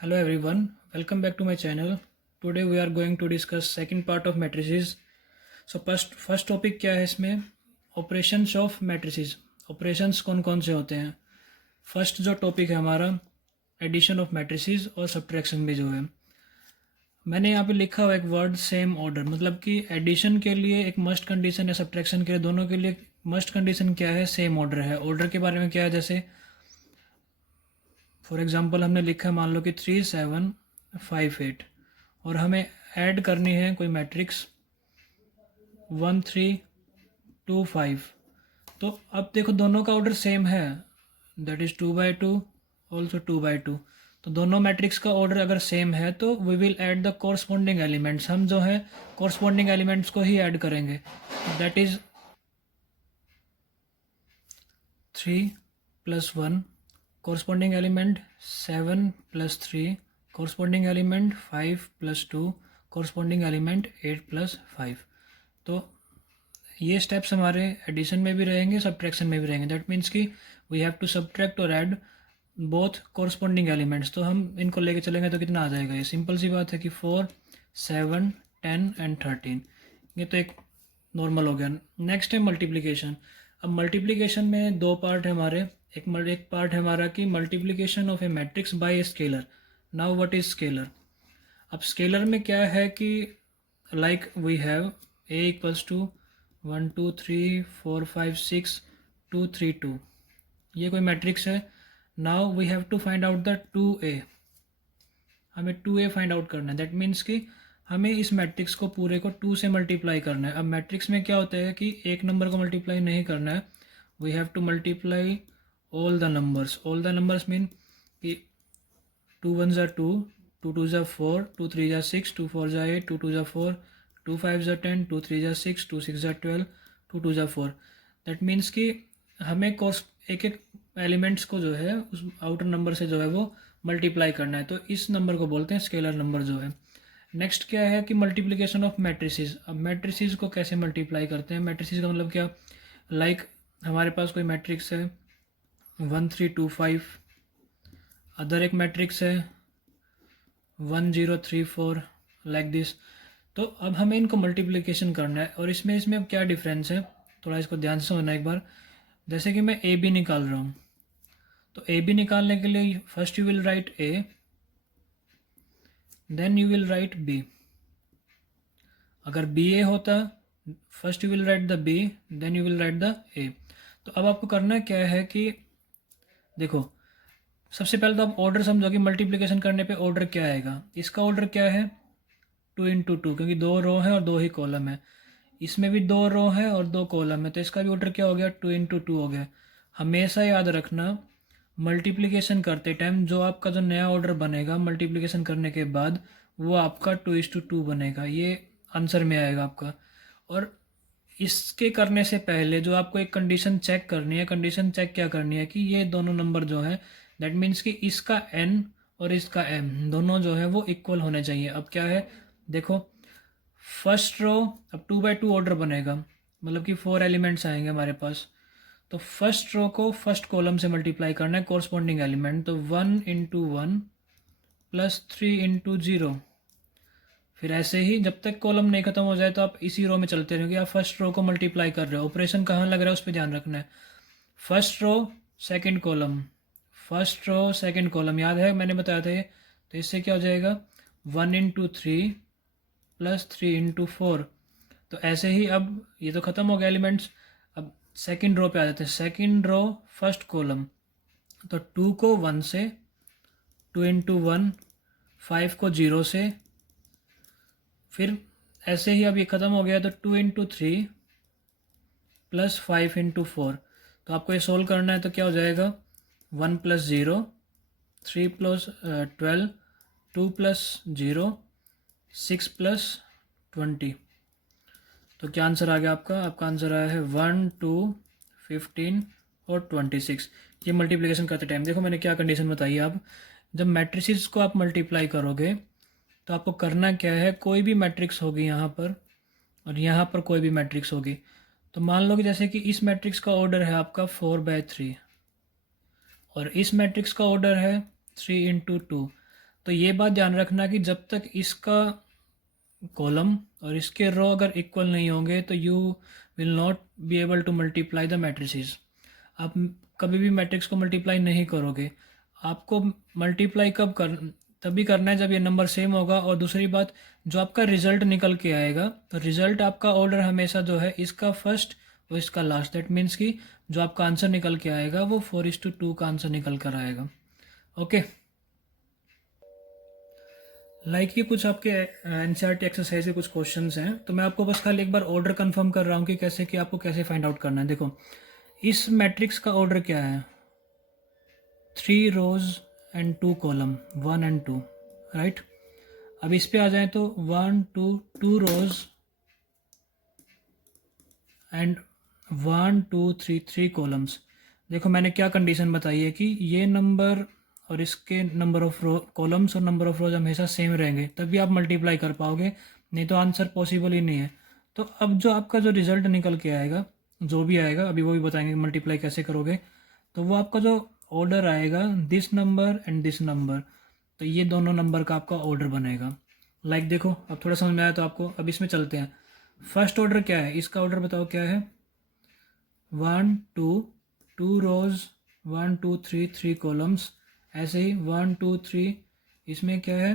Hello everyone, welcome back to my channel. Today we are going to discuss second part of matrices. So first topic क्या है इसमें? Operations of matrices. Operations कौन कौन से होते हैं? फर्स्ट जो टॉपिक है हमारा एडिशन ऑफ मैट्रिसेस और सब्ट्रैक्शन में जो है मैंने यहाँ पे लिखा हुआ एक वर्ड सेम ऑर्डर, मतलब कि एडिशन के लिए एक मस्ट कंडीशन है, सब्ट्रैक्शन के लिए दोनों के लिए मस्ट कंडीशन क्या है? सेम ऑर्डर है। ऑर्डर के बारे में क्या है, जैसे फॉर एग्जांपल हमने लिखा है मान लो कि 3758 और हमें ऐड करनी है कोई मैट्रिक्स 1325। तो अब देखो दोनों का ऑर्डर सेम है, दैट इज़ 2/2 ऑल्सो 2/2। तो दोनों मैट्रिक्स का ऑर्डर अगर सेम है तो we will add the corresponding elements. हम जो है कॉरस्पॉन्डिंग एलिमेंट्स को ही ऐड करेंगे, that is 3 + 1, corresponding element 7 + 3, corresponding element 5 + 2, corresponding element 8 + 5। तो ये स्टेप्स हमारे एडिशन में भी रहेंगे, सब्ट्रैक्शन में भी रहेंगे। दैट मीन्स कि वी हैव टू सब्ट्रैक्ट और ऐड बोथ कॉरस्पॉन्डिंग एलिमेंट्स। तो हम इनको लेके चलेंगे तो कितना आ जाएगा? ये सिंपल सी बात है कि 4, 7, 10 एंड 13। ये तो एक नॉर्मल हो गया। नेक्स्ट है मल्टीप्लिकेशन। अब मल्टीप्लिकेशन में दो पार्ट है हमारे। एक पार्ट है हमारा कि multiplication of a matrix by a scalar. Now what is scalar? अब स्केलर में क्या है कि like we have a equals to 1 2 3 4 5 6 2 3 2। ये कोई मैट्रिक्स है। Now we have to find out the 2a। हमें 2a फाइंड आउट करना है। दैट मीन्स कि हमें इस मैट्रिक्स को पूरे को 2 से मल्टीप्लाई करना है। अब मैट्रिक्स में क्या होता है कि एक नंबर को मल्टीप्लाई नहीं करना है, we have to multiply all the numbers. All the numbers mean कि 2 1 ज़ा 2, 2 2 ज़ा 4, 2 3 ज़ा 6, 2 4 ज़ा 8, 2 2 ज़ा 4, 2 5 ज़ा 10, 2 3 ज़ा 6, 2 6 ज़ा 12, 2 2 ज़ा 4। दैट मीन्स कि हमें एक एक एलिमेंट्स को जो है उस आउटर नंबर से जो है वो मल्टीप्लाई करना है। तो इस नंबर को बोलते हैं स्केलर नंबर जो है। नेक्स्ट क्या है कि मल्टीप्लिकेशन ऑफ मैट्रिसेस। अब मैट्रिसेस को कैसे मल्टीप्लाई करते हैं? मैट्रिसेस का मतलब क्या? लाइक हमारे पास कोई मैट्रिक्स है 1325, अदर एक मैट्रिक्स है 1034, लाइक दिस। तो अब हमें इनको मल्टीप्लिकेशन करना है और इसमें क्या डिफरेंस है, थोड़ा इसको ध्यान से होना एक बार। जैसे कि मैं ए बी निकाल रहा हूँ, तो ए बी निकालने के लिए first you will write A, then you will write B. अगर बी ए होता, first you will write the B, then you will write the A. तो अब आपको करना क्या है कि देखो, सबसे पहले तो आप ऑर्डर समझो कि मल्टीप्लिकेशन करने पे ऑर्डर क्या आएगा। इसका ऑर्डर क्या है? 2 × 2, क्योंकि 2 रो है और 2 ही कॉलम है। इसमें भी 2 रो है और 2 कॉलम है, तो इसका भी ऑर्डर क्या हो गया? 2 × 2 हो गया। हमेशा याद रखना मल्टीप्लिकेशन करते टाइम जो आपका जो नया ऑर्डर बनेगा मल्टीप्लिकेशन करने के बाद, वो आपका 2:2 बनेगा। ये आंसर में आएगा आपका। और इसके करने से पहले जो आपको एक कंडीशन चेक करनी है, कंडीशन चेक क्या करनी है कि ये दोनों नंबर जो है, दैट मीन्स कि इसका n और इसका m दोनों जो है वो इक्वल होने चाहिए। अब क्या है देखो, फर्स्ट रो, अब 2/2 ऑर्डर बनेगा, मतलब कि 4 एलिमेंट्स आएंगे हमारे पास। तो फर्स्ट रो को फर्स्ट कॉलम से मल्टीप्लाई करना है कॉरस्पॉन्डिंग एलिमेंट। तो 1 × 1 + 3 × 0। फिर ऐसे ही जब तक कॉलम नहीं खत्म हो जाए तो आप इसी रो में चलते रहोगे। आप फर्स्ट रो को मल्टीप्लाई कर रहे हो, ऑपरेशन कहाँ लग रहा है उस पर ध्यान रखना है। First row second column, first row second column, याद है मैंने बताया था ये। तो इससे क्या हो जाएगा? 1 × 3 + 3 × 4। तो ऐसे ही अब ये तो ख़त्म हो गया एलिमेंट्स। अब सेकंड रो पे आ जाते हैं। सेकंड रो फर्स्ट कॉलम, तो 2 को 1 से, 2 × 1, 5 को 0 से, फिर ऐसे ही अब ये ख़त्म हो गया तो 2 × 3 + 5 × 4। तो आपको ये सोल्व करना है तो क्या हो जाएगा? 1 + 0, 3 + 12, 2 + 0, 6 + 20। तो क्या आंसर आ गया आपका? आपका आंसर आया है 1 2 15 और 26। ये मल्टीप्लिकेशन करते टाइम देखो मैंने क्या कंडीशन बताई है। आप जब मैट्रिसेस को आप मल्टीप्लाई करोगे तो आपको करना क्या है, कोई भी मैट्रिक्स होगी यहाँ पर और यहाँ पर कोई भी मैट्रिक्स होगी। तो मान लो कि जैसे कि इस मैट्रिक्स का ऑर्डर है आपका 4/3 और इस मैट्रिक्स का ऑर्डर है 3 × 2। तो ये बात ध्यान रखना कि जब तक इसका कॉलम और इसके रो अगर इक्वल नहीं होंगे तो you will not be able to multiply the matrices. आप कभी भी मैट्रिक्स को मल्टीप्लाई नहीं करोगे। आपको मल्टीप्लाई कब कर तभी करना है जब ये नंबर सेम होगा। और दूसरी बात, जो आपका रिजल्ट निकल के आएगा, तो रिजल्ट आपका ऑर्डर हमेशा जो है इसका फर्स्ट और इसका लास्ट, दैट मीन्स कि जो आपका आंसर निकल के आएगा वो 4:2 का आंसर निकल कर आएगा। ओके, लाइक ये कुछ आपके एनसीईआरटी एक्सरसाइज के कुछ क्वेश्चंस हैं, तो मैं आपको बस खाली एक बार ऑर्डर कंफर्म कर रहा हूँ कि कैसे, कि आपको कैसे फाइंड आउट करना है। देखो, इस मैट्रिक्स का ऑर्डर क्या है, 3 रोज एंड 2 कॉलम, 1 and 2, राइट। अब इस पे आ जाए तो 1 2 रोज एंड 1 2 3 कॉलम्स। देखो मैंने क्या कंडीशन बताई है कि ये नंबर और इसके नंबर ऑफ रो कॉलम्स और नंबर ऑफ रोज हमेशा सेम रहेंगे, तभी आप मल्टीप्लाई कर पाओगे, नहीं तो आंसर पॉसिबल ही नहीं है। तो अब जो आपका जो रिजल्ट निकल के आएगा, जो भी आएगा अभी वो भी बताएंगे मल्टीप्लाई कैसे करोगे, तो वो आपका जो ऑर्डर आएगा, this number and this number, तो ये दोनों नंबर का आपका ऑर्डर बनेगा। लाइक देखो, अब थोड़ा समझ में आया तो आपको, अब इसमें चलते हैं। फर्स्ट ऑर्डर क्या है, इसका ऑर्डर बताओ क्या है, 1 2 रोज, 1 2 3 कॉलम्स। ऐसे ही 1 2 3, इसमें क्या है,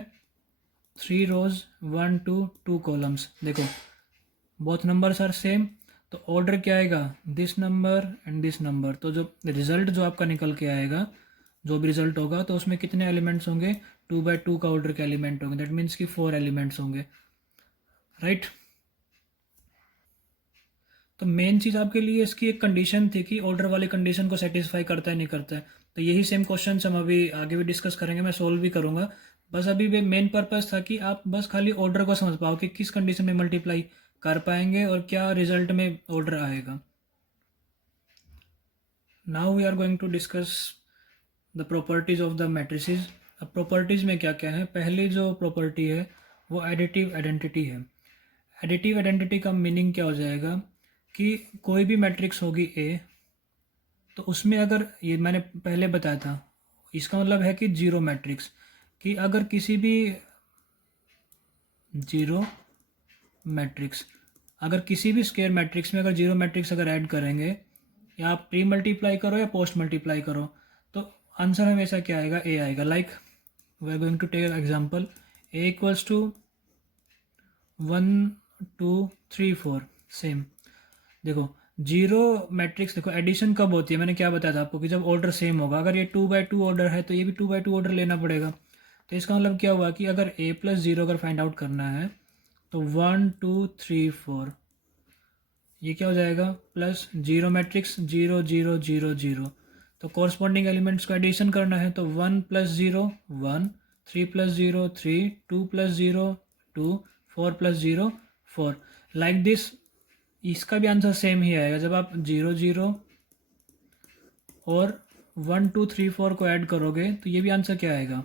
3 रोज, 1 2 कॉलम्स। देखो बोथ नंबर्स आर सेम, तो ऑर्डर क्या आएगा, this number and this number. तो जो रिजल्ट जो आपका निकल के आएगा, जो भी रिजल्ट होगा, तो उसमें कितने एलिमेंट्स होंगे, 2/2 का ऑर्डर के एलिमेंट होंगे, दैट मीन्स कि 4 एलिमेंट्स होंगे, राइट। तो मेन चीज़ आपके लिए इसकी एक कंडीशन थी कि ऑर्डर वाली कंडीशन को सेटिस्फाई करता है नहीं करता है। तो यही सेम क्वेश्चन हम अभी आगे भी डिस्कस करेंगे, मैं सोल्व भी करूँगा। बस अभी भी मेन पर्पस था कि आप बस खाली ऑर्डर को समझ पाओ कि किस कंडीशन में मल्टीप्लाई कर पाएंगे और क्या रिजल्ट में ऑर्डर आएगा। Now we are going to discuss the properties of the matrices. अब प्रॉपर्टीज़ में क्या क्या है, पहली जो प्रॉपर्टी है वो एडिटिव आइडेंटिटी है। एडिटिव आइडेंटिटी का मीनिंग क्या हो जाएगा कि कोई भी मैट्रिक्स होगी ए, तो उसमें अगर, ये मैंने पहले बताया था, इसका मतलब है कि जीरो मैट्रिक्स, कि अगर किसी भी जीरो मैट्रिक्स, अगर किसी भी स्क्वायर मैट्रिक्स में अगर जीरो मैट्रिक्स अगर ऐड करेंगे, या आप प्री मल्टीप्लाई करो या पोस्ट मल्टीप्लाई करो, तो आंसर हमेशा क्या आएगा, ए आएगा। Like we are going to take example, A equals to 1 2 3 4, same. देखो जीरो मैट्रिक्स, देखो एडिशन कब होती है, मैंने क्या बताया था आपको कि जब ऑर्डर सेम होगा। अगर ये 2/2 ऑर्डर है तो ये भी 2/2 ऑर्डर लेना पड़ेगा। तो इसका मतलब क्या हुआ कि अगर a + 0 अगर फाइंड आउट करना है तो 1 2 3 4, ये क्या हो जाएगा, प्लस जीरो मैट्रिक्स 0 0 0 0, तो कॉरस्पॉन्डिंग एलिमेंट्स का एडिशन करना है तो 1 + 0 1, 3 + 0 3, 2 + 0 2, 4 + 0 4, लाइक दिस। इसका भी आंसर सेम ही आएगा, जब आप 0 0 और 1 2 3 4 को ऐड करोगे तो ये भी आंसर क्या आएगा,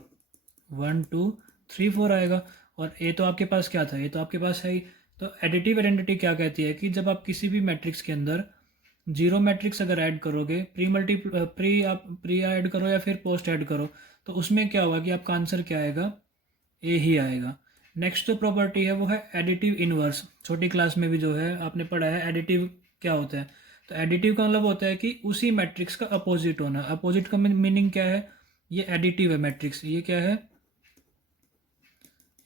1 2 3 4 आएगा। और ए तो आपके पास क्या था, ये तो आपके पास है ही। तो एडिटिव आइडेंटिटी क्या कहती है कि जब आप किसी भी मैट्रिक्स के अंदर जीरो मैट्रिक्स अगर ऐड करोगे, प्री ऐड करो या फिर पोस्ट ऐड करो, तो उसमें क्या होगा कि आपका आंसर क्या आएगा, ए ही आएगा। नेक्स्ट जो प्रॉपर्टी है वो है एडिटिव इनवर्स। छोटी क्लास में भी जो है आपने पढ़ा है एडिटिव क्या होता है। तो एडिटिव का मतलब होता है कि उसी मैट्रिक्स का अपोजिट होना। अपोजिट का मीनिंग क्या है, ये एडिटिव है मैट्रिक्स, ये क्या है,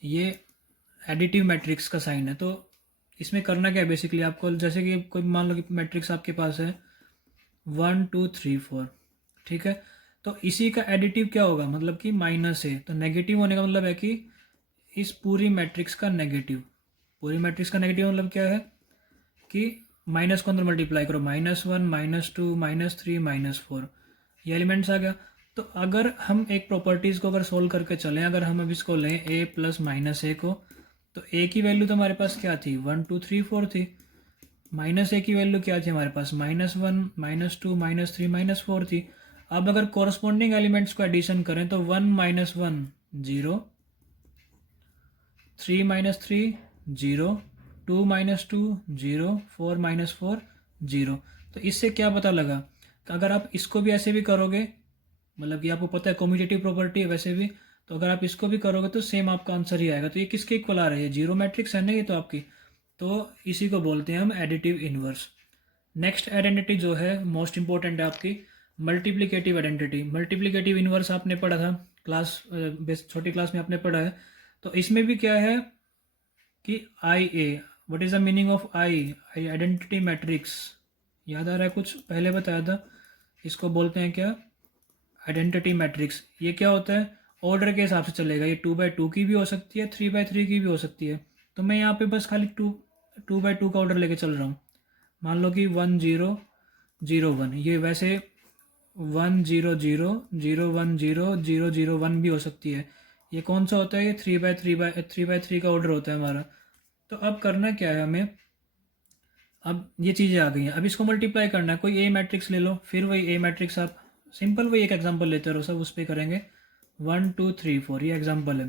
ये एडिटिव मैट्रिक्स का साइन है। तो इसमें करना क्या है बेसिकली आपको, जैसे कि कोई मान लो कि मैट्रिक्स आपके पास है 1 2 3 4, ठीक है, तो इसी का एडिटिव क्या होगा, मतलब कि माइनस है। तो नेगेटिव होने का मतलब है कि इस पूरी मैट्रिक्स का नेगेटिव, पूरी मैट्रिक्स का नेगेटिव मतलब क्या है कि माइनस को अंदर मल्टीप्लाई करो, -1 -2 -3 -4, ये एलिमेंट्स आ गया। तो अगर हम एक प्रॉपर्टीज़ को अगर सोल्व करके चलें, अगर हम अब इसको लें a + -a को, तो a की वैल्यू तो हमारे पास क्या थी, 1 2 3 4 थी। -a की वैल्यू क्या थी हमारे पास, -1 -2 -3 -4 थी। अब अगर कॉरस्पॉन्डिंग एलिमेंट्स को एडिशन करें तो 1 - 1 0, 3 - 3 0, 2 - 2 0, 4 - 4 0। तो इससे क्या पता लगा कि अगर आप इसको भी ऐसे भी करोगे, मतलब कि आपको पता है कम्यूटेटिव प्रॉपर्टी है वैसे भी, तो अगर आप इसको भी करोगे तो सेम आपका आंसर ही आएगा। तो ये किसके इक्वल आ रही है, जीरो मैट्रिक्स है ना ये तो आपकी, तो इसी को बोलते हैं हम एडिटिव इन्वर्स। नेक्स्ट आइडेंटिटी जो है मोस्ट इंपॉर्टेंट है आपकी, मल्टीप्लिकेटिव आइडेंटिटी। मल्टीप्लिकेटिव इन्वर्स आपने पढ़ा था क्लास छोटी क्लास में आपने पढ़ा है। तो इसमें भी क्या है कि I A, what is the meaning of I identity matrix, याद आ रहा है कुछ, पहले बताया था। इसको बोलते हैं क्या, आइडेंटिटी मैट्रिक्स। ये क्या होता है, ऑर्डर के हिसाब से चलेगा, ये 2x2 की भी हो सकती है, 3x3 की भी हो सकती है। तो मैं यहाँ पे बस खाली 2x2 का ऑर्डर लेके चल रहा हूँ। मान लो कि 1001, ये वैसे 100 010 001 भी हो सकती है। ये कौन सा होता है, ये 3x3 का ऑर्डर होता है हमारा। तो अब करना क्या है हमें, अब ये चीज़ें आ गई हैं, अब इसको मल्टीप्लाई करना है। कोई ए मैट्रिक्स ले लो, फिर वही ए मैट्रिक्स आप सिंपल वही एक एग्जांपल लेते रहो, सब उस पर करेंगे। 1 2 3 4 ये एग्जांपल है।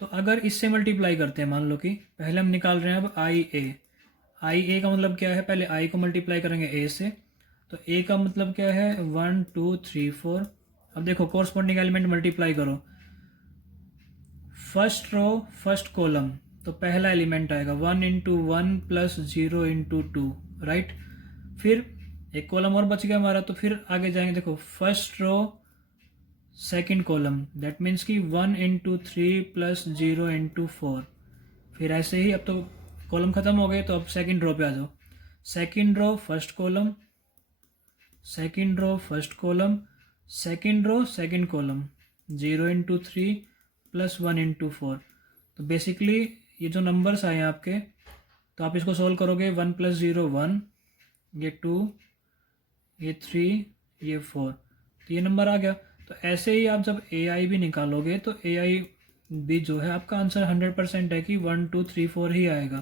तो अगर इससे मल्टीप्लाई करते हैं, मान लो कि पहले हम निकाल रहे हैं अब आई ए का मतलब क्या है, पहले आई को मल्टीप्लाई करेंगे ए से। तो ए का मतलब क्या है, 1 2 3 4। अब देखो कोरस्पॉन्डिंग एलिमेंट मल्टीप्लाई करो, फर्स्ट रो फर्स्ट कॉलम, तो पहला एलिमेंट आएगा 1 इंटू 1 प्लस 0 इंटू 2, राइट। फिर एक कॉलम और बच गया हमारा, तो फिर आगे जाएंगे, देखो first row second column, that means कि 1 इंटू 3 प्लस 0 इंटू 4। फिर ऐसे ही, अब तो कॉलम खत्म हो गए, तो अब सेकंड रो पे आ जाओ। Second row first column, second row first column, second row second column, 0 into 3 plus 1 into 4। तो बेसिकली ये जो नंबर्स आए हैं आपके, तो आप इसको सॉल्व करोगे, 1 प्लस 0 1, ये 2, ये 3, ये 4, तो ये नंबर आ गया। तो ऐसे ही आप जब ए आई भी निकालोगे, तो ए आई भी जो है आपका आंसर 100% है कि 1 2 3 4 ही आएगा।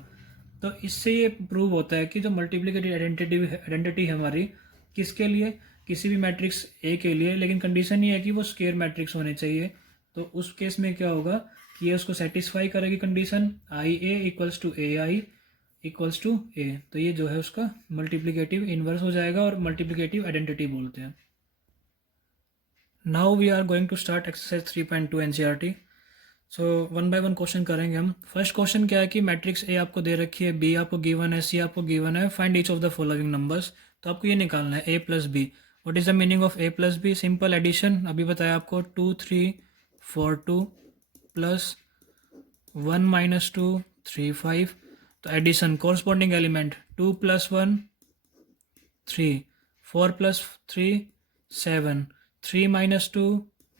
तो इससे ये प्रूव होता है कि जो मल्टीप्लिकेटिव आइडेंटिटी है हमारी, किसके लिए, किसी भी मैट्रिक्स ए के लिए, लेकिन कंडीशन ये है कि वो स्केयर मैट्रिक्स होने चाहिए। तो उस केस में क्या होगा कि ये उसको सेटिस्फाई करेगी condition, I A equals to A I equals to A. तो ये जो है उसका मल्टीप्लिकेटिव इन्वर्स हो जाएगा और मल्टीप्लिकेटिव आइडेंटिटी बोलते हैं। Now we are going to start exercise 3.2 NCERT. So one by one question करेंगे हम। फर्स्ट क्वेश्चन क्या है कि मैट्रिक्स ए आपको दे रखी है, बी आपको गिवन है, सी आपको गिवन है, find each of the following numbers. तो आपको ये निकालना है A plus B. What is the meaning of A plus B, simple addition, अभी बताया आपको, 2 3 4 2 प्लस 1 माइनस 2 3 5। तो addition, corresponding element 2 plus 1 3, 4 plus 3 7, 3 minus 2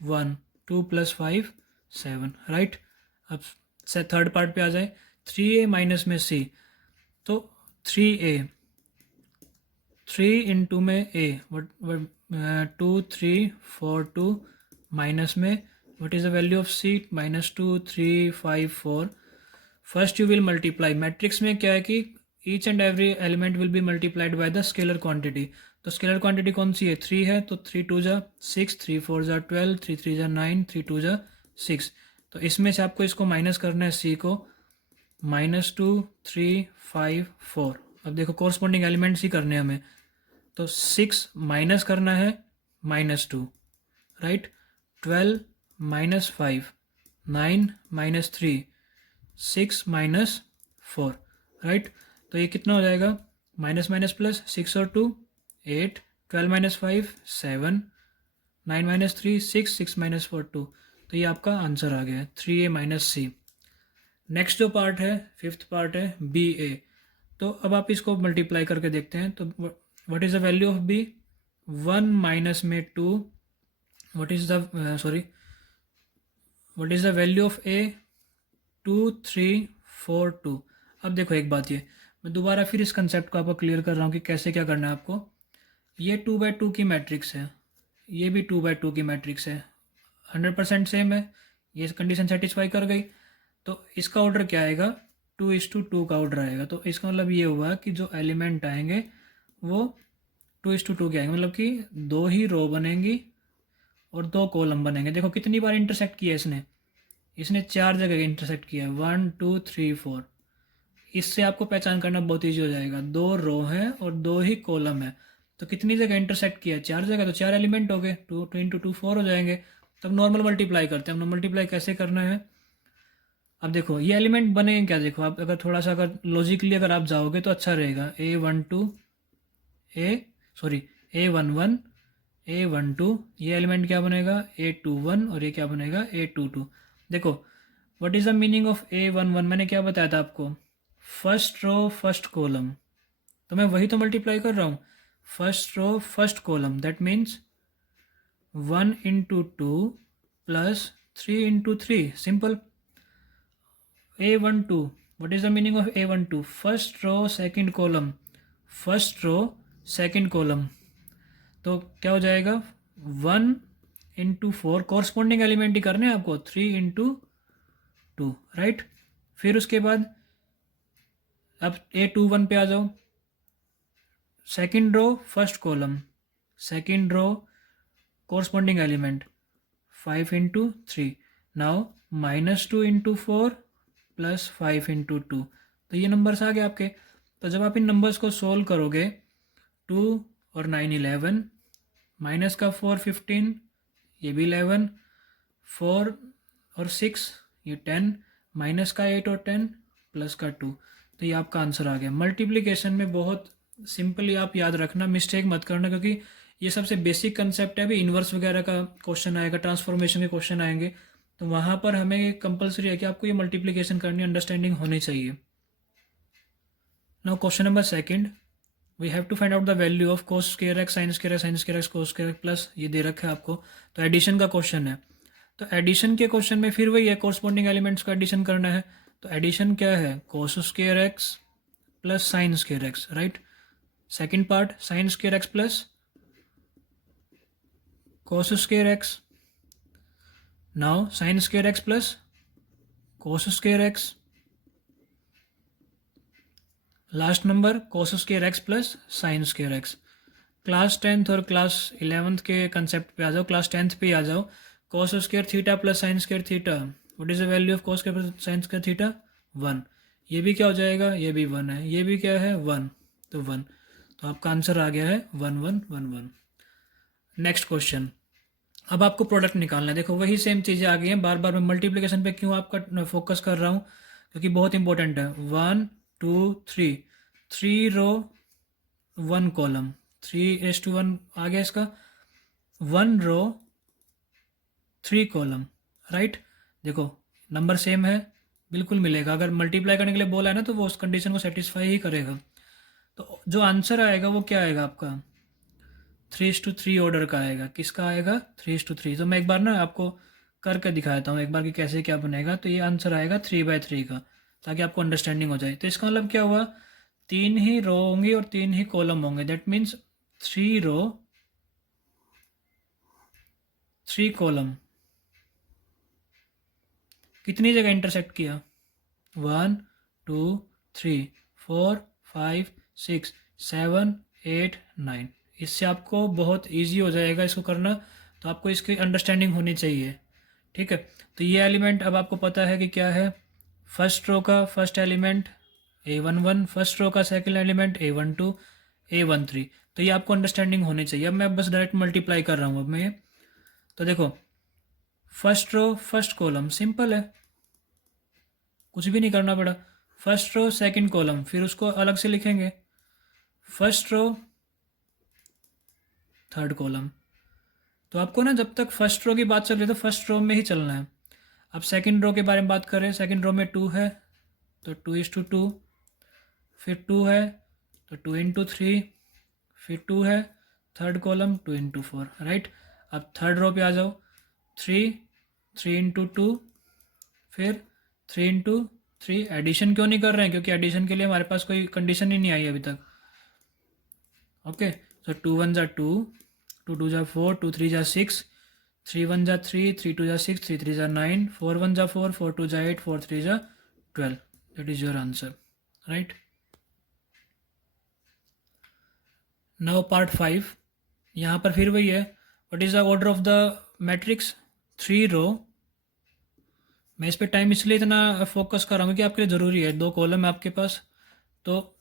1, 2 plus 5 7, right. अब से थर्ड पार्ट पे आ जाए, 3a माइनस में c, तो 3a, 3 इंटू में a, वट 2 3 4 2 माइनस में what is the value of c, minus 2 3 5 4। First you will multiply, matrix में क्या है कि each and every element will be multiplied by the scalar quantity. तो scalar quantity कौन सी है, 3 है, तो 3 2 जा 6, 3 4 जा 12, 3 3 जा 9, 3 2 जा 6। तो इसमें से आपको इसको माइनस करना है, सी को, माइनस 2 3 5 4। अब देखो कोरस्पॉन्डिंग एलिमेंट्स ही करने हैं हमें, तो 6 माइनस करना है minus 2, right. 12 minus 5, 9 minus 3, 6 minus 4, right. तो ये कितना हो जाएगा, माइनस माइनस प्लस, 6 और 2 8, 12 माइनस 5 7, 9 माइनस 3 6, 6 माइनस 4 2। तो ये आपका आंसर आ गया है 3a माइनस सी। नेक्स्ट जो पार्ट है, फिफ्थ पार्ट है बी ए। तो अब आप इसको मल्टीप्लाई करके देखते हैं। तो what is the value of B, 1 minus में 2, what is the value of A, 2 3 4 2। अब देखो एक बात, ये मैं दोबारा फिर इस कंसेप्ट को आपको क्लियर कर रहा हूँ कि कैसे क्या करना है आपको। ये 2/2 की मैट्रिक्स है, ये भी 2/2 की मैट्रिक्स है, 100% सेम है, ये कंडीशन सेटिस्फाई कर गई। तो इसका ऑर्डर क्या आएगा, 2:2 का ऑर्डर आएगा। तो इसका मतलब ये हुआ कि जो एलिमेंट आएंगे वो 2:2 के आएंगे, मतलब कि 2 ही रो बनेंगी और 2 कॉलम बनेंगे। देखो कितनी बार इंटरसेक्ट किया इसने 4 जगह इंटरसेक्ट किया, 1 2 3 4। इससे आपको पहचान करना बहुत ईजी हो जाएगा, 2 रो हैं और 2 ही कॉलम है। तो कितनी जगह इंटरसेक्ट किया, 4 जगह, तो 4 एलिमेंट हो गए, 2 इंटू 2 4 हो जाएंगे। तब नॉर्मल मल्टीप्लाई करते हैं। हम मल्टीप्लाई कैसे करना है, अब देखो ये एलिमेंट बनेंगे क्या, देखो आप अगर थोड़ा सा अगर लॉजिकली अगर आप जाओगे तो अच्छा रहेगा। ए सॉरी A11 A12, ये एलिमेंट क्या बनेगा A21 और ये क्या बनेगा A22। देखो what is the meaning of A11, मैंने क्या बताया था आपको, फर्स्ट रो फर्स्ट कॉलम, तो मैं वही तो मल्टीप्लाई कर रहा हूँ, first row first column, that means 1 into 2 plus 3 into 3, simple. A12, what is the meaning of A12, first row second column, first row second column, तो क्या हो जाएगा 1 इंटू 4, कॉरस्पॉन्डिंग एलिमेंट ही करने हैं आपको, 3 इंटू 2, राइट। फिर उसके बाद अब A21 पे आ जाओ, second row first column, second row corresponding element 5 into 3, now -2 into 4 plus 5 into 2, तो ये नंबर्स आ गए आपके। तो जब आप इन नंबर्स को सोल्व करोगे, 2 और 9 11, माइनस का 4 15, ये भी 11, 4 और 6 ये 10, माइनस का 8 और 10, प्लस का 2, तो ये आपका आंसर आ गया। मल्टीप्लिकेशन में बहुत सिंपली आप याद रखना, मिस्टेक मत करना, क्योंकि ये सबसे बेसिक कंसेप्ट है। अभी इन्वर्स वगैरह का क्वेश्चन आएगा, ट्रांसफॉर्मेशन के क्वेश्चन आएंगे, तो वहाँ पर हमें कंपलसरी है कि आपको ये मल्टीप्लिकेशन करनी, अंडरस्टैंडिंग होनी चाहिए। Now question number second, we have to find out the value of cos square x sine square x sine square x cos square plus, ये दे रखा है आपको, तो एडिशन का क्वेश्चन है। तो एडिशन के क्वेश्चन में फिर वही है, कोरस्पॉन्डिंग एलिमेंट्स का एडिशन करना है। तो एडिशन क्या है, कोस square x plus sign square x, right. Second part sign square x plus cos square x, now sine square x plus cos square x, last number कोस square x plus sign square x. Class 10th और class 11th के concept पे आ जाओ, class 10th पे आ जाओ। Cos square theta plus sine square theta, what is the value of cos square plus sine square theta, 1। ये भी क्या हो जाएगा, ये भी 1 है, ये भी क्या है 1, तो 1, तो आपका आंसर आ गया है 1 1 1 1। नेक्स्ट क्वेश्चन, अब आपको प्रोडक्ट निकालना है। देखो वही सेम चीज़ें आ गई हैं, बार बार मैं मल्टीप्लिकेशन पे क्यों आपका फोकस कर रहा हूँ, क्योंकि बहुत इंपॉर्टेंट है। 1 2 3, 3 रो 1 कॉलम, 3:1 आ गया इसका, 1 रो 3 कॉलम, राइट। देखो नंबर सेम है, बिल्कुल मिलेगा, अगर मल्टीप्लाई करने के लिए बोला है ना तो वो उस कंडीशन को सेटिस्फाई ही करेगा। तो जो आंसर आएगा वो क्या आएगा आपका, 3:3 ऑर्डर का आएगा। किसका आएगा, 3:3। तो मैं एक बार ना आपको करके दिखाता हूँ एक बार कि कैसे क्या बनेगा। तो ये आंसर आएगा 3/3 का, ताकि आपको अंडरस्टैंडिंग हो जाए। तो इसका मतलब क्या हुआ, 3 ही रो होंगी और 3 ही कॉलम होंगे, दैट मीन्स 3 रो 3 कॉलम। कितनी जगह इंटरसेक्ट किया, 1 2 3 4 5 6 7 8 9। इससे आपको बहुत इजी हो जाएगा इसको करना, तो आपको इसकी अंडरस्टैंडिंग होनी चाहिए, ठीक है। तो ये एलिमेंट अब आपको पता है कि क्या है, फर्स्ट रो का first element A11, first row का सेकंड एलिमेंट A12 A13, तो ये आपको अंडरस्टैंडिंग होनी चाहिए। अब मैं बस डायरेक्ट मल्टीप्लाई कर रहा हूँ अब मैं ये, तो देखो first row first column, simple है, कुछ भी नहीं करना पड़ा। फर्स्ट रो सेकंड कॉलम, फिर उसको अलग से लिखेंगे, फर्स्ट रो थर्ड कॉलम। तो आपको ना जब तक फर्स्ट रो की बात चल रही है तो फर्स्ट रो में ही चलना है। अब सेकंड रो के बारे में बात करें, सेकंड रो में 2 है तो 2:2, फिर 2 है तो 2:3, फिर 2 है थर्ड कॉलम 2:4, राइट। अब थर्ड रो पे आ जाओ, 3:2, फिर 3:3। एडिशन क्यों नहीं कर रहे हैं, क्योंकि एडिशन के लिए हमारे पास कोई कंडीशन ही नहीं आई अभी तक। ओके, सो 2 1 जा 2, 2 2 जा 4, 2 3 जा 6, 3 1 जा 3, 3 2 जा 6, 3 3 जा 9, 4 1 जा 4, 4 2 जा 8, 4 3 जा 12। That is your answer, right. Now part 5, यहाँ पर फिर वही है, what is the order of the matrix, 3 रो। मैं इस पर टाइम इसलिए इतना फोकस कर रहा हूँ कि आपके लिए ज़रूरी है, 2 कॉलम है आपके पास, तो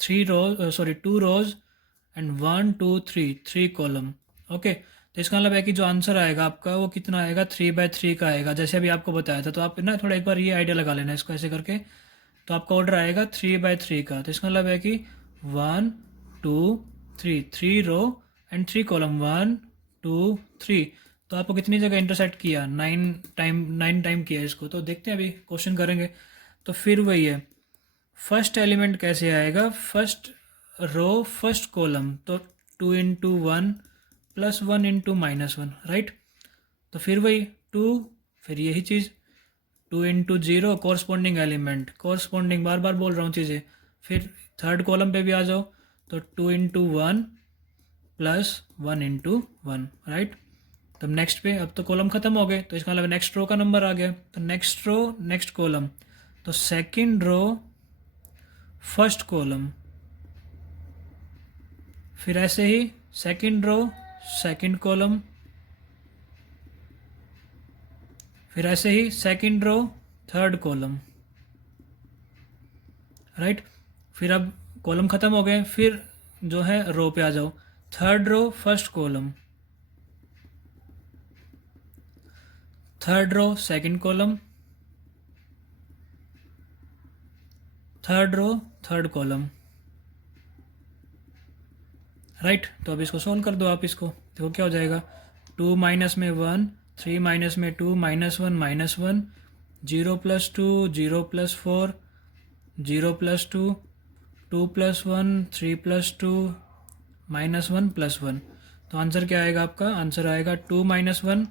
2 रोज एंड 1 2 3 3 कॉलम। ओके, तो इसका मतलब है कि जो आंसर आएगा आपका वो कितना आएगा, 3/3 का आएगा, जैसे अभी आपको बताया था। तो आप ना थोड़ा एक बार ये आइडिया लगा लेना इसको ऐसे करके, तो आपका ऑर्डर आएगा 3/3 का। तो इसका मतलब है कि 1 2 3, 3 रो एंड 3 कॉलम, 1 2 3। तो आपको कितनी जगह इंटरसेक्ट किया, 9 टाइम किया इसको। तो देखते हैं अभी क्वेश्चन करेंगे। तो फिर वही है, फर्स्ट एलिमेंट कैसे आएगा, फर्स्ट रो फर्स्ट कॉलम, तो 2 इंटू 1 प्लस 1 इंटू -1, राइट। तो फिर वही 2, फिर यही चीज़ 2 इंटू 0 कॉरस्पॉन्डिंग एलिमेंट, कॉरस्पॉन्डिंग बार बार बोल रहा हूँ चीज़ें। फिर थर्ड कॉलम पे भी आ जाओ, तो 2 इंटू 1 प्लस 1 इंटू 1, राइट। तब नेक्स्ट पे, अब तो कॉलम खत्म हो गए, तो इसका मतलब नेक्स्ट रो का नंबर आ गया। तो नेक्स्ट रो नेक्स्ट कॉलम, तो सेकंड रो फर्स्ट कॉलम, फिर ऐसे ही सेकंड रो सेकंड कॉलम, फिर ऐसे ही second row third column, right. फिर अब कॉलम ख़त्म हो गए, फिर जो है रो पे आ जाओ, third row first column, third row second column, third row third column, right. तो अब इसको सॉल्व कर दो आप इसको, देखो क्या हो जाएगा, 2 माइनस में 1, 3 माइनस में 2, -1 -1, 0 plus 2, 0 plus 4, 0 plus 2, 2 plus 1, 3 plus 2, -1 plus 1। तो आंसर क्या आएगा आपका, आंसर आएगा 2 minus 1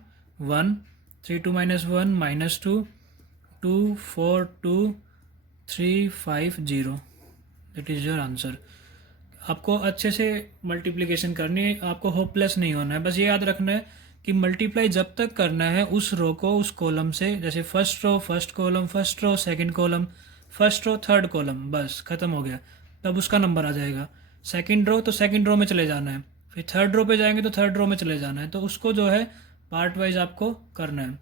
1, 3 2 minus 1 -2, 2 4 2 3 5 0। That is your answer. आपको अच्छे से मल्टीप्लिकेशन करनी है, आपको होपलेस नहीं होना है। बस ये याद रखना है कि मल्टीप्लाई जब तक करना है उस रो को उस कॉलम से, जैसे first row first column, first row second column, first row third column, बस खत्म हो गया। तब उसका नंबर आ जाएगा। सेकंड रो तो सेकंड रो में चले जाना है, फिर थर्ड रो पे जाएंगे तो थर्ड रो में चले जाना है। तो उसको जो है पार्ट वाइज आपको करना है।